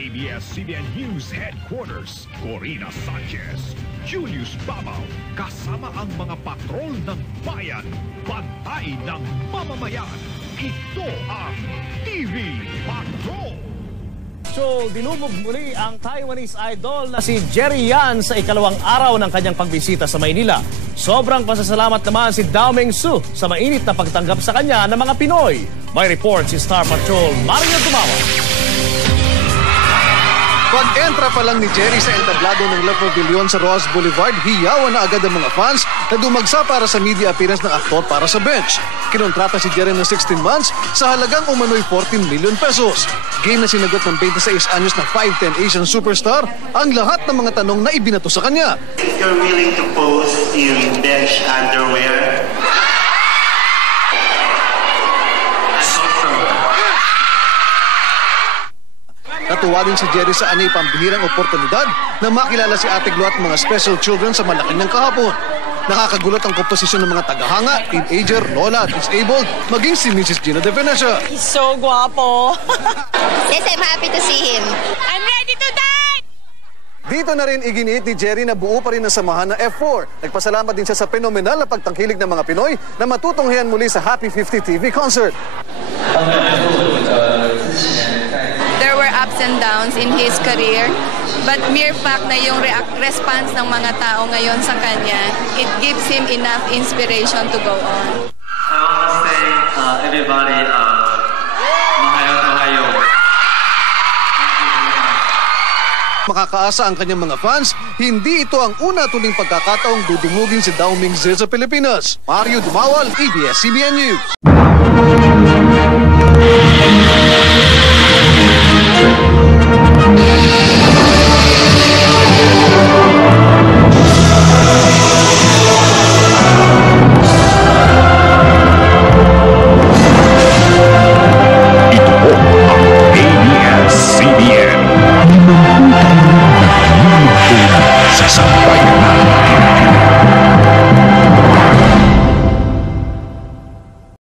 ABS-CBN News Headquarters, Corina Sanchez, Julius Babaw, kasama ang mga patrol ng bayan, bantay ng mamamayan. Ito ang TV Patrol! Dinumog muli ang Taiwanese idol na si Jerry Yan sa ikalawang araw ng kanyang pagbisita sa Maynila. Sobrang pasasalamat naman si Dao Mingsu sa mainit na pagtanggap sa kanya ng mga Pinoy. May report si Star Patrol Mario Dumawa. Pag-entra pa lang ni Jerry sa entablado ng La Pavilion sa Ross Boulevard, hiyawan na agad ang mga fans na dumagsa para sa media appearance ng aktor para sa bench. Kinontrata si Jerry ng 16 months sa halagang umano'y 14 million pesos. Game na sinagot ng 26 anyos na 5'10 Asian superstar ang lahat ng mga tanong na ibinato sa kanya. If you're willing to pose in bench underwear, Natuwa din si Jerry sa anay pambihirang oportunidad na makilala si Ate Glo at mga special children sa Malacanang kahapon. Nakakagulat ang komposisyon ng mga tagahanga, teenager, lola at disabled, maging si Mrs. Gina De Venecia. He's so guwapo. Yes, I'm happy to see him. I'm ready to die! Dito na rin iginiit ni Jerry na buo pa rin ang samahan ng F4. Nagpasalamat din siya sa fenomenal na pagtangkilik ng mga Pinoy na matutunghayan muli sa Happy 50 TV concert. There were ups and downs in his career, but mere fact na yung response ng mga tao ngayon sa kanya, it gives him enough inspiration to go on. I want to say everybody, mahayo. Makakaasa ang kanyang mga fans, hindi ito ang una tuling pagkakataong dudumugin si Dao Mingsu sa Pilipinas. Mario Dumawal, ABS-CBN News.